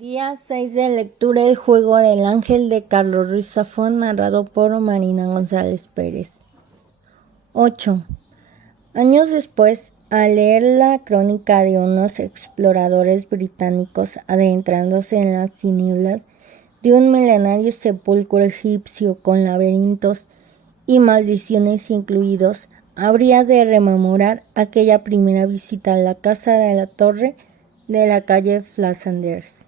Día 6 de lectura El juego del ángel de Carlos Ruiz Zafón, narrado por Marina González Pérez. 8. Años después, al leer la crónica de unos exploradores británicos adentrándose en las tinieblas de un milenario sepulcro egipcio con laberintos y maldiciones incluidos, habría de rememorar aquella primera visita a la casa de la torre de la calle Flanders.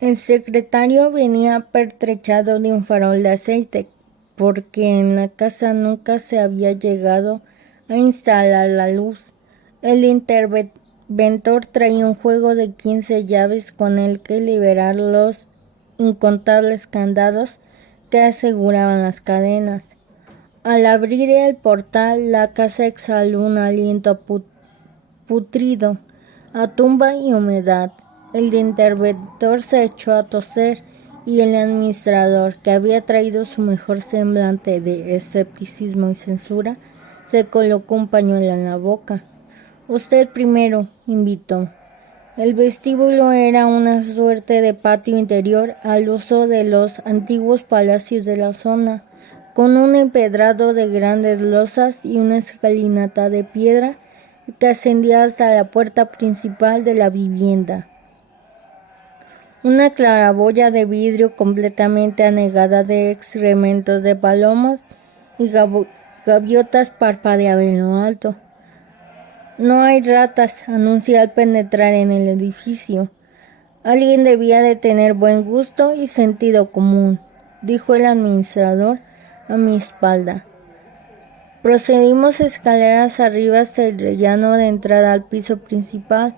El secretario venía pertrechado de un farol de aceite, porque en la casa nunca se había llegado a instalar la luz. El interventor traía un juego de 15 llaves con el que liberar los incontables candados que aseguraban las cadenas. Al abrir el portal, la casa exhaló un aliento putrido, a tumba y humedad. El interventor se echó a toser y el administrador, que había traído su mejor semblante de escepticismo y censura, se colocó un pañuelo en la boca. «Usted primero», invitó. El vestíbulo era una suerte de patio interior al uso de los antiguos palacios de la zona, con un empedrado de grandes losas y una escalinata de piedra que ascendía hasta la puerta principal de la vivienda. Una claraboya de vidrio completamente anegada de excrementos de palomas y gaviotas parpadeaba en lo alto. «No hay ratas», anuncié al penetrar en el edificio. «Alguien debía de tener buen gusto y sentido común», dijo el administrador a mi espalda. Procedimos escaleras arriba hasta el rellano de entrada al piso principal,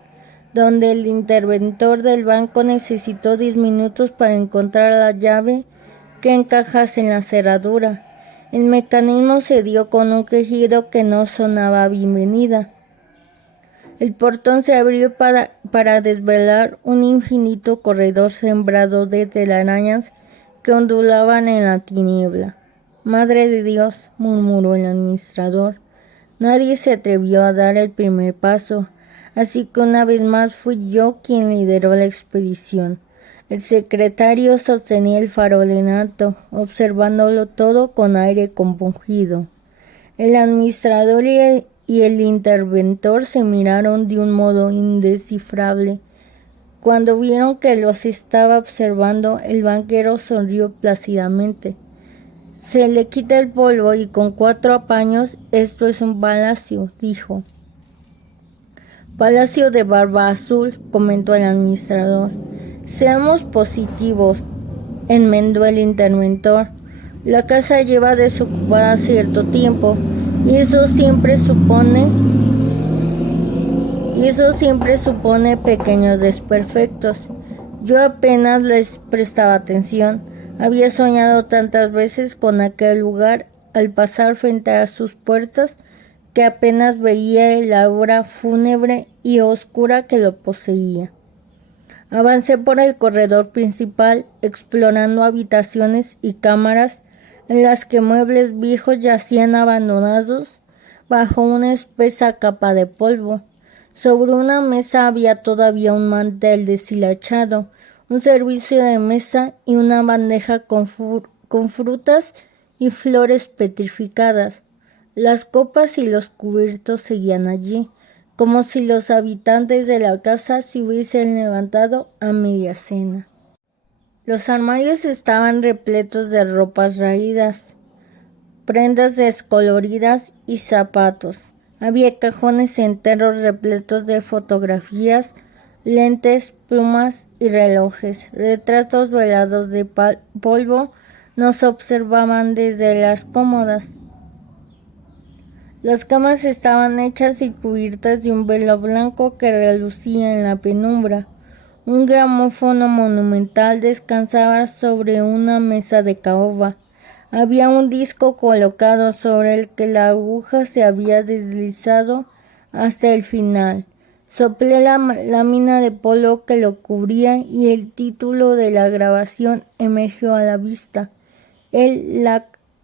donde el interventor del banco necesitó 10 minutos para encontrar la llave que encajase en la cerradura. El mecanismo se dio con un quejido que no sonaba a bienvenida. El portón se abrió para desvelar un infinito corredor sembrado de telarañas que ondulaban en la tiniebla. «Madre de Dios», murmuró el administrador. Nadie se atrevió a dar el primer paso, así que una vez más fui yo quien lideró la expedición. El secretario sostenía el farol en alto, observándolo todo con aire compungido. El administrador y el interventor se miraron de un modo indescifrable. Cuando vieron que los estaba observando, el banquero sonrió plácidamente. «Se le quita el polvo y con 4 apaños esto es un palacio», dijo. «Palacio de barba azul», comentó el administrador. «Seamos positivos», enmendó el interventor. «La casa lleva desocupada cierto tiempo y eso siempre supone pequeños desperfectos. Yo apenas les prestaba atención. Había soñado tantas veces con aquel lugar al pasar frente a sus puertas que apenas veía el aura fúnebre y oscura que lo poseía». Avancé por el corredor principal, explorando habitaciones y cámaras en las que muebles viejos yacían abandonados bajo una espesa capa de polvo. Sobre una mesa había todavía un mantel deshilachado, un servicio de mesa y una bandeja con frutas y flores petrificadas. Las copas y los cubiertos seguían allí, como si los habitantes de la casa se hubiesen levantado a media cena. Los armarios estaban repletos de ropas raídas, prendas descoloridas y zapatos. Había cajones enteros repletos de fotografías, lentes, plumas y relojes. Retratos velados de polvo nos observaban desde las cómodas. Las camas estaban hechas y cubiertas de un velo blanco que relucía en la penumbra. Un gramófono monumental descansaba sobre una mesa de caoba. Había un disco colocado sobre el que la aguja se había deslizado hasta el final. Soplé la lámina de polvo que lo cubría y el título de la grabación emergió a la vista. El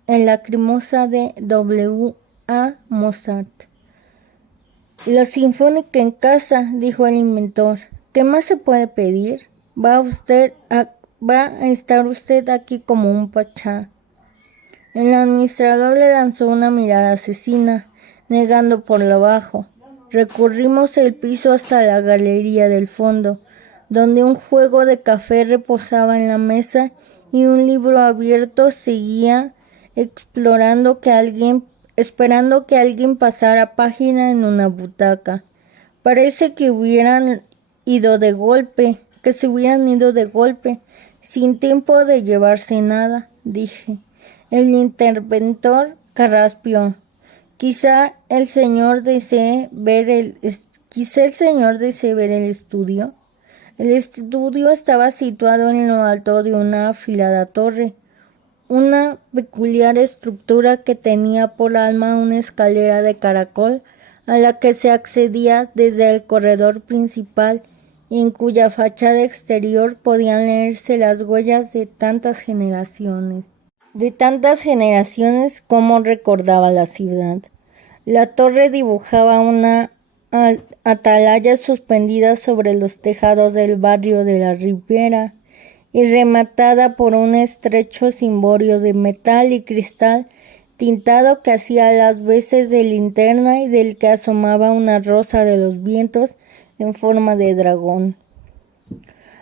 Lacrimosa de W.A. Mozart. «La Sinfónica en casa», dijo el inventor. «¿Qué más se puede pedir?». va a estar usted aquí como un pachá. El administrador le lanzó una mirada asesina, negando por lo bajo. Recorrimos el piso hasta la galería del fondo, donde un juego de café reposaba en la mesa y un libro abierto seguía esperando que alguien pasara página en una butaca. Parece que se hubieran ido de golpe, sin tiempo de llevarse nada, dije. El interventor carraspeó. Quizá el señor desee ver el estudio. El estudio estaba situado en lo alto de una afilada torre, una peculiar estructura que tenía por alma una escalera de caracol a la que se accedía desde el corredor principal y en cuya fachada exterior podían leerse las huellas de tantas generaciones como recordaba la ciudad. La torre dibujaba una atalaya suspendida sobre los tejados del barrio de la Ribera y rematada por un estrecho cimborrio de metal y cristal tintado que hacía las veces de linterna y del que asomaba una rosa de los vientos en forma de dragón.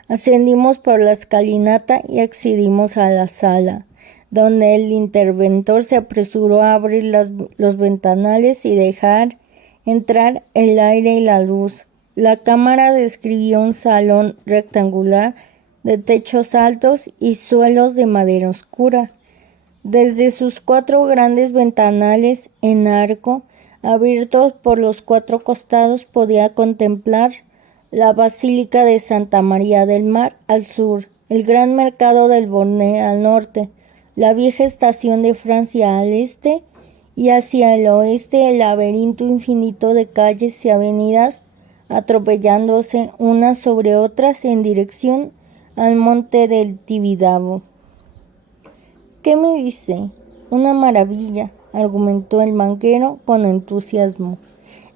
Ascendimos por la escalinata y accedimos a la sala, donde el interventor se apresuró a abrir los ventanales y dejar entrar el aire y la luz. La cámara describía un salón rectangular de techos altos y suelos de madera oscura. Desde sus 4 grandes ventanales en arco, abiertos por los 4 costados, podía contemplar la Basílica de Santa María del Mar al sur, el gran mercado del Borné al norte, la vieja estación de Francia al este y hacia el oeste el laberinto infinito de calles y avenidas atropellándose unas sobre otras en dirección al monte del Tibidabo. ¿Qué me dice? Una maravilla, argumentó el banquero con entusiasmo.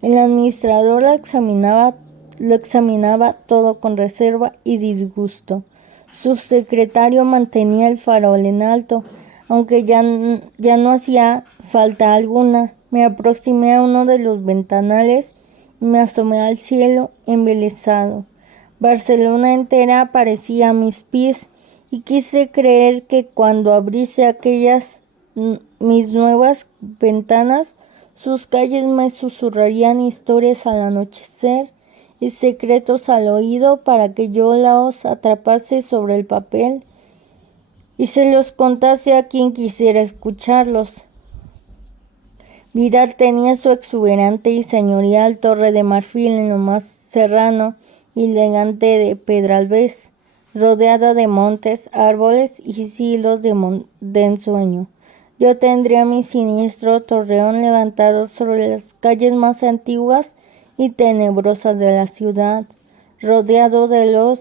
El administrador lo examinaba todo con reserva y disgusto. Su secretario mantenía el farol en alto, aunque ya no hacía falta alguna. Me aproximé a uno de los ventanales y me asomé al cielo embelesado. Barcelona entera aparecía a mis pies y quise creer que cuando abriese aquellas mis nuevas ventanas, sus calles me susurrarían historias al anochecer y secretos al oído para que yo los atrapase sobre el papel y se los contase a quien quisiera escucharlos. Vidal tenía su exuberante y señorial torre de marfil en lo más serrano y elegante de Pedralbes, rodeada de montes, árboles y siglos de ensueño. Yo tendría mi siniestro torreón levantado sobre las calles más antiguas y tenebrosas de la ciudad, rodeado de los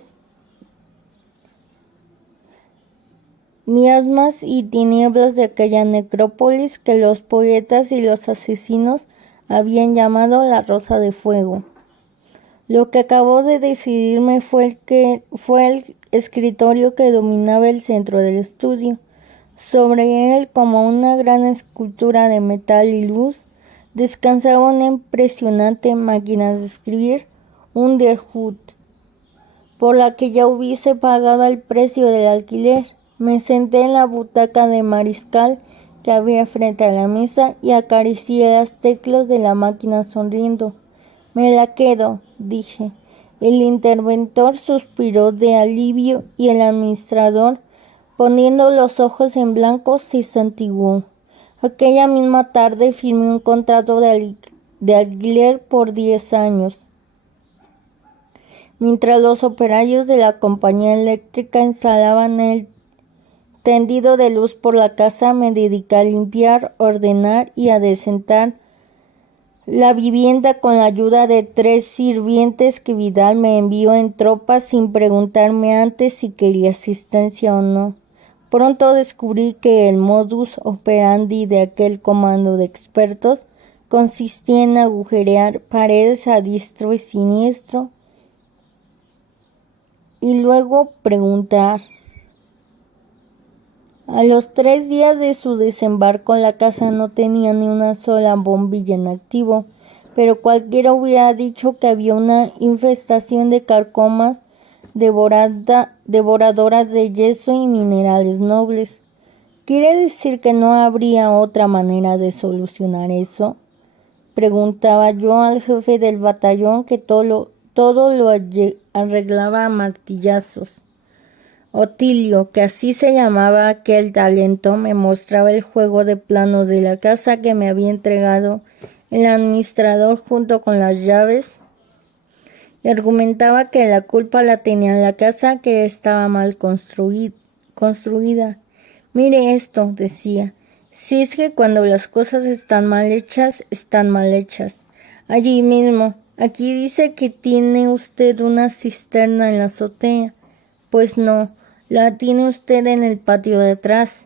miasmas y tinieblas de aquella necrópolis que los poetas y los asesinos habían llamado la Rosa de Fuego. Lo que acabó de decidirme fue el escritorio que dominaba el centro del estudio. Sobre él, como una gran escultura de metal y luz, descansaba una impresionante máquina de escribir, un Derhut, por la que ya hubiese pagado el precio del alquiler. Me senté en la butaca de mariscal que había frente a la mesa y acaricié las teclas de la máquina sonriendo. Me la quedo, dije. El interventor suspiró de alivio y el administrador, poniendo los ojos en blanco, se santiguó. Aquella misma tarde firmé un contrato de alquiler por 10 años. Mientras los operarios de la compañía eléctrica instalaban el tendido de luz por la casa, me dediqué a limpiar, ordenar y adecentar la vivienda con la ayuda de 3 sirvientes que Vidal me envió en tropa sin preguntarme antes si quería asistencia o no. Pronto descubrí que el modus operandi de aquel comando de expertos consistía en agujerear paredes a diestro y siniestro y luego preguntar. A los 3 días de su desembarco, la casa no tenía ni una sola bombilla en activo, pero cualquiera hubiera dicho que había una infestación de carcomas devoradoras de yeso y minerales nobles. ¿Quiere decir que no habría otra manera de solucionar eso? Preguntaba yo al jefe del batallón, que todo lo arreglaba a martillazos. Otilio, que así se llamaba aquel talento, me mostraba el juego de planos de la casa que me había entregado el administrador junto con las llaves, y argumentaba que la culpa la tenía la casa, que estaba mal construida. Mire esto, decía, si es que cuando las cosas están mal hechas, están mal hechas. Allí mismo, aquí dice que tiene usted una cisterna en la azotea. Pues no, la tiene usted en el patio de atrás.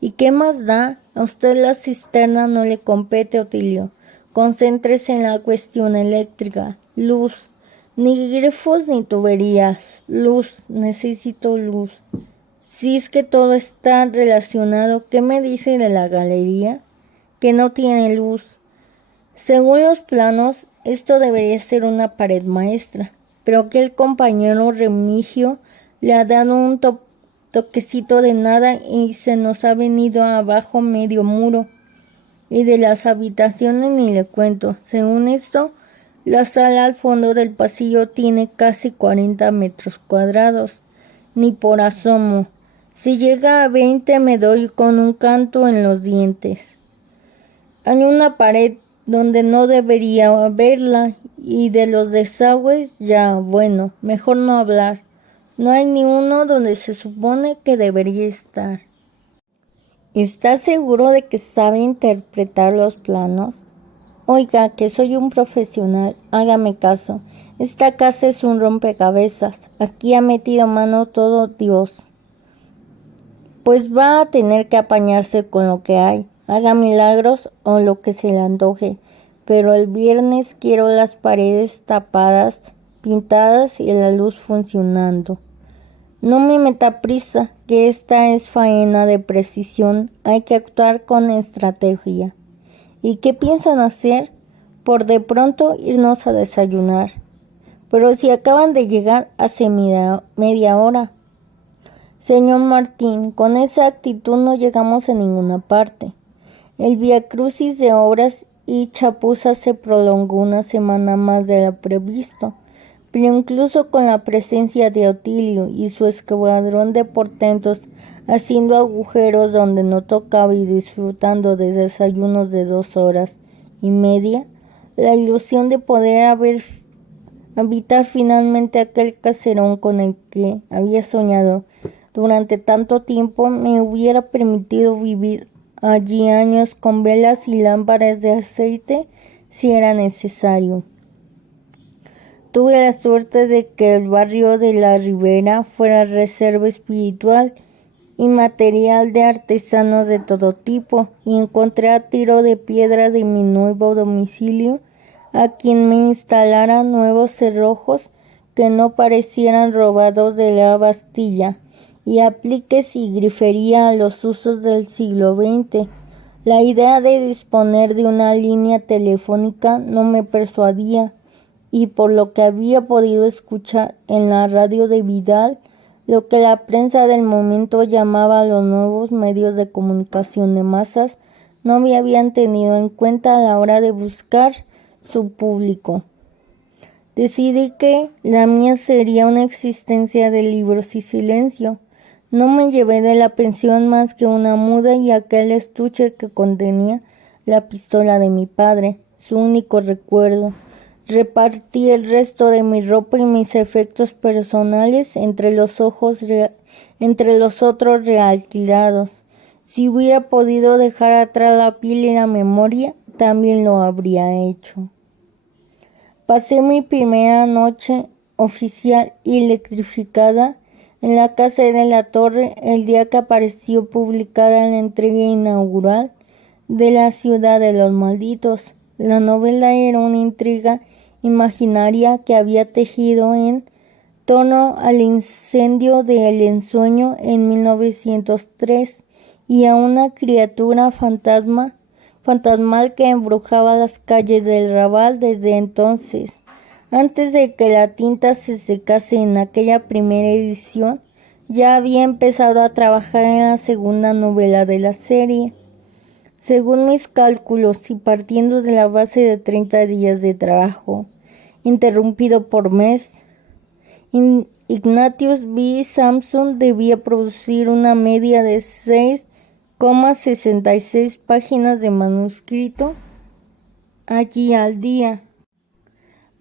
¿Y qué más da? A usted la cisterna no le compete, Otilio. Concéntrese en la cuestión eléctrica. Luz. Ni grifos ni tuberías. Luz. Necesito luz. Si es que todo está relacionado, ¿qué me dice de la galería? Que no tiene luz. Según los planos, esto debería ser una pared maestra, pero aquel compañero Remigio le ha dado un toquecito de nada y se nos ha venido abajo medio muro. Y de las habitaciones ni le cuento. Según esto, la sala al fondo del pasillo tiene casi 40 metros cuadrados. Ni por asomo. Si llega a 20 me doy con un canto en los dientes. Hay una pared donde no debería haberla, y de los desagües ya, bueno, mejor no hablar. No hay ni uno donde se supone que debería estar. ¿Está seguro de que sabe interpretar los planos? Oiga, que soy un profesional, hágame caso. Esta casa es un rompecabezas. Aquí ha metido mano todo Dios. Pues va a tener que apañarse con lo que hay. Haga milagros o lo que se le antoje. Pero el viernes quiero las paredes tapadas, pintadas y la luz funcionando. No me meta prisa, que esta es faena de precisión. Hay que actuar con estrategia. ¿Y qué piensan hacer? Por de pronto irnos a desayunar. Pero si acaban de llegar hace media hora. Señor Martín, con esa actitud no llegamos a ninguna parte. El viacrucis de obras y chapuzas se prolongó una semana más de lo previsto, pero incluso con la presencia de Otilio y su escuadrón de portentos haciendo agujeros donde no tocaba y disfrutando de desayunos de 2 horas y media, la ilusión de poder habitar finalmente aquel caserón con el que había soñado durante tanto tiempo me hubiera permitido vivir allí años con velas y lámparas de aceite si era necesario. Tuve la suerte de que el barrio de la Ribera fuera reserva espiritual y material de artesanos de todo tipo, y encontré a tiro de piedra de mi nuevo domicilio a quien me instalara nuevos cerrojos que no parecieran robados de la Bastilla, y apliques y grifería a los usos del siglo XX. La idea de disponer de una línea telefónica no me persuadía, y por lo que había podido escuchar en la radio de Vidal, lo que la prensa del momento llamaba los nuevos medios de comunicación de masas, no me habían tenido en cuenta a la hora de buscar su público. Decidí que la mía sería una existencia de libros y silencio. No me llevé de la pensión más que una muda y aquel estuche que contenía la pistola de mi padre, su único recuerdo. Repartí el resto de mi ropa y mis efectos personales entre los otros realquilados. Si hubiera podido dejar atrás la piel y la memoria, también lo habría hecho. Pasé mi primera noche oficial y electrificada en la casa de la Torre el día que apareció publicada la entrega inaugural de La ciudad de los malditos. La novela era una intriga imaginaria que había tejido en torno al incendio del ensueño en 1903 y a una criatura fantasmal que embrujaba las calles del Raval desde entonces. Antes de que la tinta se secase en aquella primera edición, ya había empezado a trabajar en la segunda novela de la serie. Según mis cálculos y partiendo de la base de 30 días de trabajo, interrumpido por mes, Ignatius B. Sampson debía producir una media de 6,66 páginas de manuscrito allí al día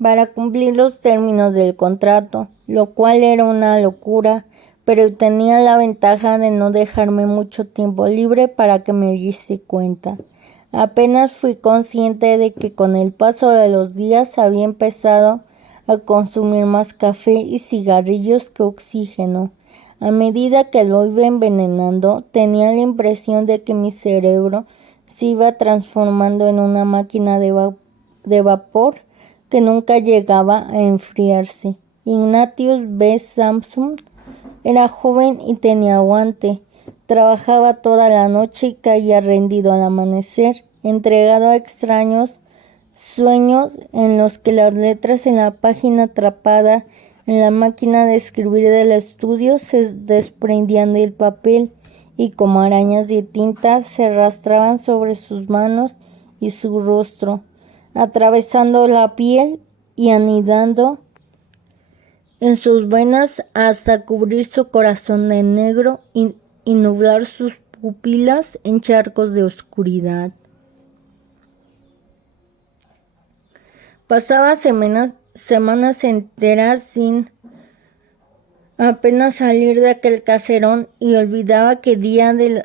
para cumplir los términos del contrato, lo cual era una locura, pero tenía la ventaja de no dejarme mucho tiempo libre para que me diese cuenta. Apenas fui consciente de que con el paso de los días había empezado a consumir más café y cigarrillos que oxígeno. A medida que lo iba envenenando, tenía la impresión de que mi cerebro se iba transformando en una máquina de vapor que nunca llegaba a enfriarse. Ignatius B. Sampson era joven y tenía aguante. Trabajaba toda la noche y caía rendido al amanecer, entregado a extraños sueños en los que las letras en la página atrapada en la máquina de escribir del estudio se desprendían del papel y como arañas de tinta se arrastraban sobre sus manos y su rostro, atravesando la piel y anidando en sus venas hasta cubrir su corazón de negro y nublar sus pupilas en charcos de oscuridad. Pasaba semanas enteras sin apenas salir de aquel caserón y olvidaba qué día de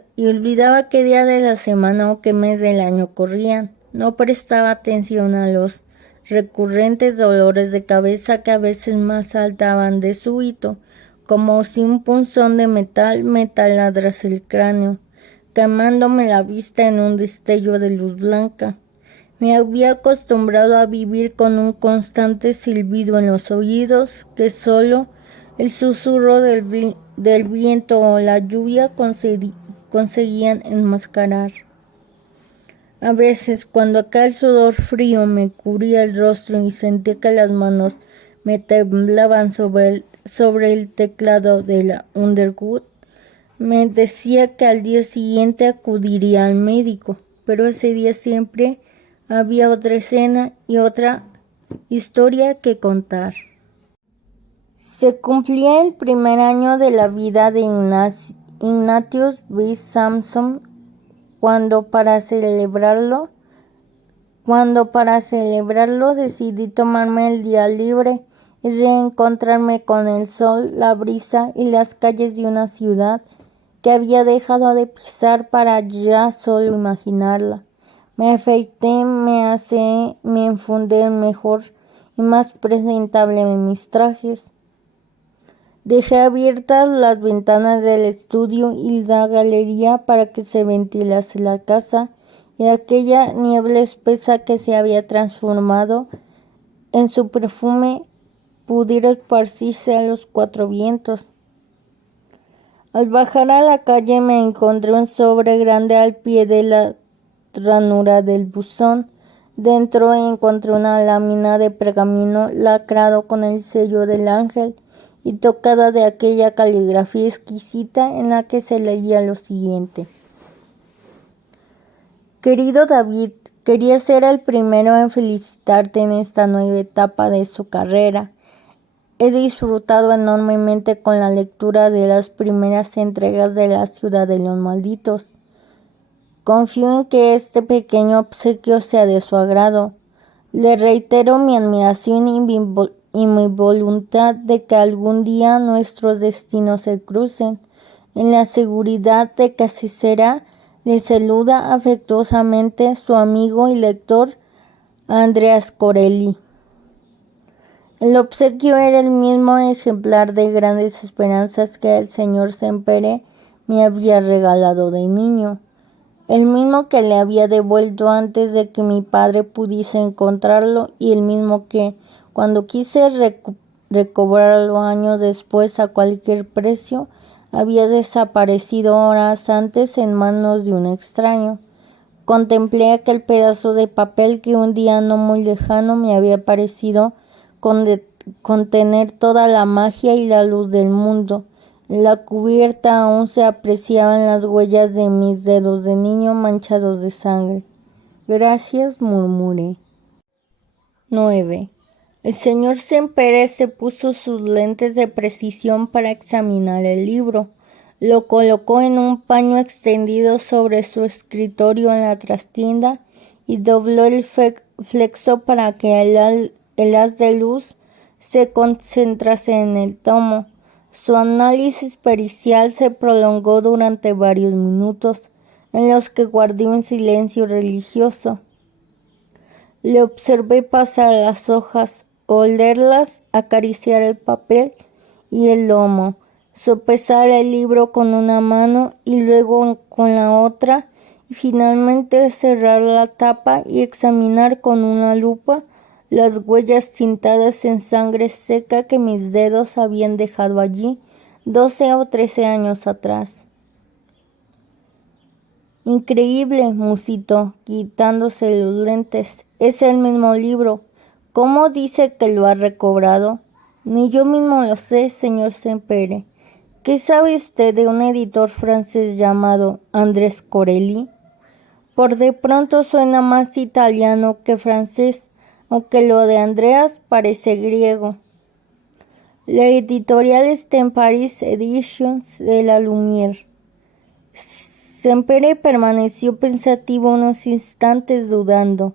la semana o qué mes del año corrían. No prestaba atención a los recurrentes dolores de cabeza que a veces más saltaban de súbito, como si un punzón de metal me taladrase el cráneo, quemándome la vista en un destello de luz blanca. Me había acostumbrado a vivir con un constante silbido en los oídos que solo el susurro del viento o la lluvia conseguían enmascarar. A veces, cuando aquel sudor frío me cubría el rostro y sentía que las manos me temblaban sobre el teclado de la Underwood, me decía que al día siguiente acudiría al médico, pero ese día siempre había otra escena y otra historia que contar. Se cumplía el primer año de la vida de Ignatius B. Sampson cuando para celebrarlo decidí tomarme el día libre y reencontrarme con el sol, la brisa y las calles de una ciudad que había dejado de pisar para ya solo imaginarla. Me afeité, me aseé, me enfundé el mejor y más presentable de mis trajes. Dejé abiertas las ventanas del estudio y la galería para que se ventilase la casa y aquella niebla espesa que se había transformado en su perfume pudiera esparcirse a los cuatro vientos. Al bajar a la calle me encontré un sobre grande al pie de la ranura del buzón. Dentro encontré una lámina de pergamino lacrado con el sello del ángel y tocada de aquella caligrafía exquisita en la que se leía lo siguiente: Querido David, quería ser el primero en felicitarte en esta nueva etapa de su carrera. He disfrutado enormemente con la lectura de las primeras entregas de La Ciudad de los Malditos. Confío en que este pequeño obsequio sea de su agrado. Le reitero mi admiración y mi voluntad de que algún día nuestros destinos se crucen. En la seguridad de que así será, le saluda afectuosamente su amigo y lector Andreas Corelli. El obsequio era el mismo ejemplar de Grandes Esperanzas que el señor Sempere me había regalado de niño, el mismo que le había devuelto antes de que mi padre pudiese encontrarlo y el mismo que, cuando quise recobrarlo años después a cualquier precio, había desaparecido horas antes en manos de un extraño. Contemplé aquel pedazo de papel que un día no muy lejano me había parecido contener toda la magia y la luz del mundo. En la cubierta aún se apreciaban las huellas de mis dedos de niño manchados de sangre. Gracias, murmuré. 9. El señor Sempere se puso sus lentes de precisión para examinar el libro. Lo colocó en un paño extendido sobre su escritorio en la trastienda y dobló el flexo para que el haz de luz se concentrase en el tomo. Su análisis pericial se prolongó durante varios minutos, en los que guardé un silencio religioso. Le observé pasar las hojas, olerlas, acariciar el papel y el lomo, sopesar el libro con una mano y luego con la otra, y finalmente cerrar la tapa y examinar con una lupa las huellas tintadas en sangre seca que mis dedos habían dejado allí 12 o 13 años atrás. Increíble, musitó, quitándose los lentes. Es el mismo libro. ¿Cómo dice que lo ha recobrado? Ni yo mismo lo sé, señor Sempere. ¿Qué sabe usted de un editor francés llamado Andrés Corelli? Por de pronto suena más italiano que francés, aunque lo de Andreas parece griego. La editorial está en Paris Editions de la Lumière. Sempere permaneció pensativo unos instantes dudando.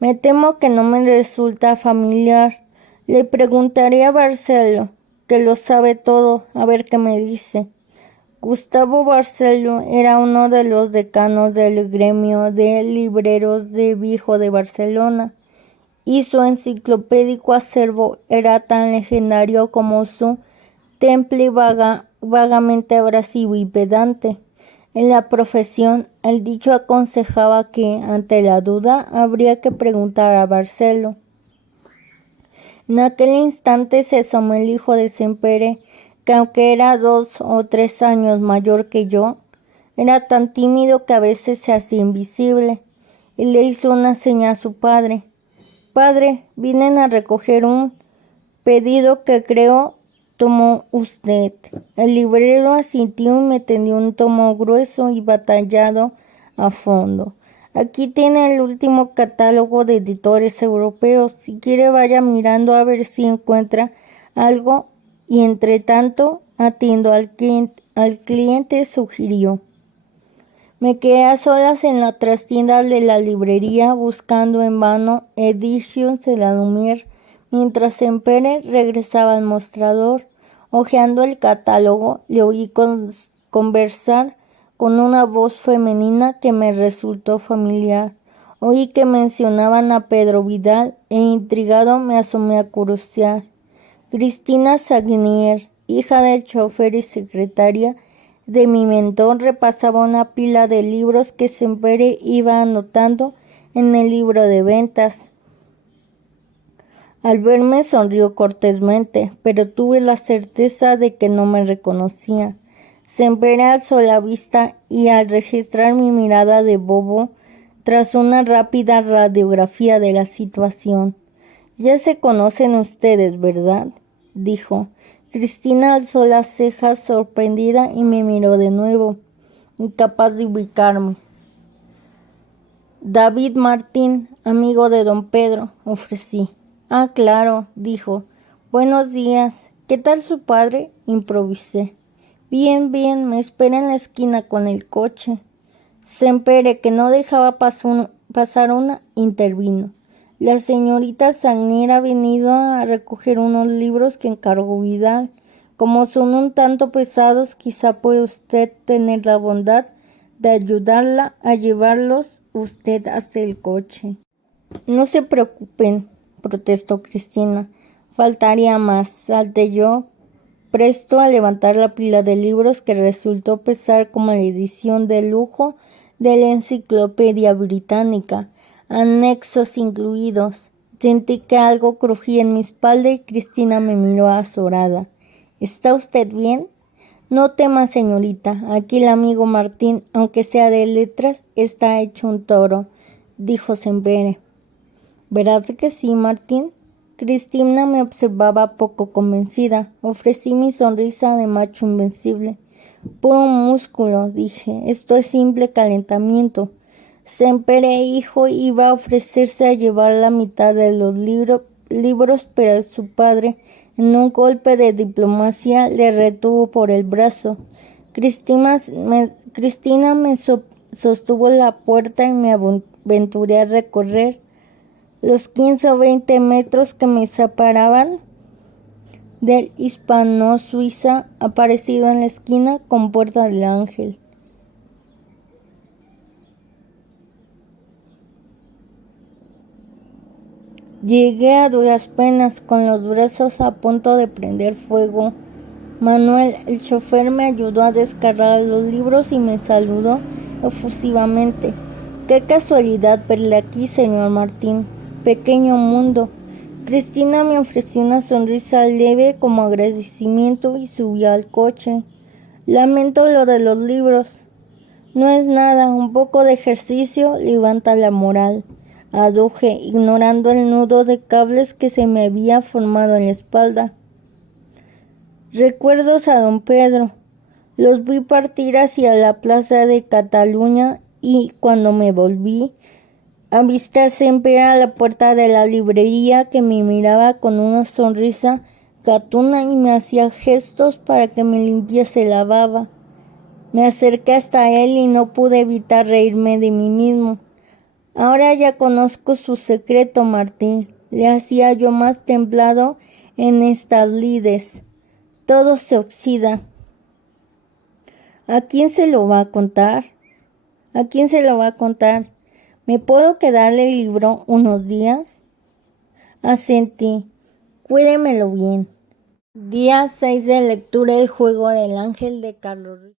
Me temo que no me resulta familiar. Le preguntaré a Barcello, que lo sabe todo, a ver qué me dice. Gustavo Barcello era uno de los decanos del gremio de libreros de Vigo de Barcelona, y su enciclopédico acervo era tan legendario como su temple vagamente abrasivo y pedante. En la profesión, el dicho aconsejaba que, ante la duda, habría que preguntar a Barcello. En aquel instante se asomó el hijo de Sempere, que aunque era 2 o 3 años mayor que yo, era tan tímido que a veces se hacía invisible, y le hizo una seña a su padre. Padre, vienen a recoger un pedido que creo tomó usted. El librero asintió y me tendió un tomo grueso y batallado a fondo. Aquí tiene el último catálogo de editores europeos. Si quiere vaya mirando a ver si encuentra algo y entre tanto atiendo al cliente, sugirió. Me quedé a solas en la trastienda de la librería buscando en vano Editions de la Lumière, mientras Sempere regresaba al mostrador. Hojeando el catálogo, le oí conversar con una voz femenina que me resultó familiar. Oí que mencionaban a Pedro Vidal e intrigado me asomé a curiosear. Cristina Sagnier, hija del chofer y secretaria de mi mentor, repasaba una pila de libros que Sempere iba anotando en el libro de ventas. Al verme sonrió cortésmente, pero tuve la certeza de que no me reconocía. Sempere alzó la vista y al registrar mi mirada de bobo, trazó una rápida radiografía de la situación. Ya se conocen ustedes, ¿verdad?, dijo. Cristina alzó las cejas sorprendida y me miró de nuevo, incapaz de ubicarme. David Martín, amigo de don Pedro, ofrecí. Ah, claro, dijo. Buenos días. ¿Qué tal su padre? Improvisé. Bien, me espera en la esquina con el coche. Sempere, que no dejaba pasar una, intervino. La señorita Sagnier ha venido a recoger unos libros que encargó Vidal. Como son un tanto pesados, quizá puede usted tener la bondad de ayudarla a llevarlos usted hasta el coche. No se preocupen, protestó Cristina. Faltaría más, salté yo, presto a levantar la pila de libros que resultó pesar como la edición de lujo de la Enciclopedia Británica, anexos incluidos. Sentí que algo crujía en mi espalda y Cristina me miró azorada. ¿Está usted bien? No tema, señorita. Aquí el amigo Martín, aunque sea de letras, está hecho un toro, dijo Sempere. ¿Verdad que sí, Martín? Cristina me observaba poco convencida. Ofrecí mi sonrisa de macho invencible. Puro músculo, dije. Esto es simple calentamiento. Sempere, hijo, iba a ofrecerse a llevar la mitad de los libros, pero su padre, en un golpe de diplomacia, le retuvo por el brazo. Cristina me sostuvo la puerta y me aventuré a recorrer los 15 o 20 metros que me separaban del hispano-suiza aparecido en la esquina con Puerta del Ángel. Llegué a duras penas, con los brazos a punto de prender fuego. Manuel, el chofer, me ayudó a descargar los libros y me saludó efusivamente. Qué casualidad verle aquí, señor Martín. Pequeño mundo. Cristina me ofreció una sonrisa leve como agradecimiento y subió al coche. Lamento lo de los libros. No es nada, un poco de ejercicio levanta la moral, aduje, ignorando el nudo de cables que se me había formado en la espalda. Recuerdos a don Pedro. Los vi partir hacia la plaza de Cataluña y cuando me volví, avisté siempre a la puerta de la librería que me miraba con una sonrisa gatuna y me hacía gestos para que me limpiase la baba. Me acerqué hasta él y no pude evitar reírme de mí mismo. Ahora ya conozco su secreto, Martín. Le hacía yo más templado en estas lides. Todo se oxida. ¿A quién se lo va a contar? ¿A quién se lo va a contar? ¿Me puedo quedar el libro unos días? Asentí. Cuídemelo bien. Día 6 de lectura: El juego del ángel, de Carlos Ruiz.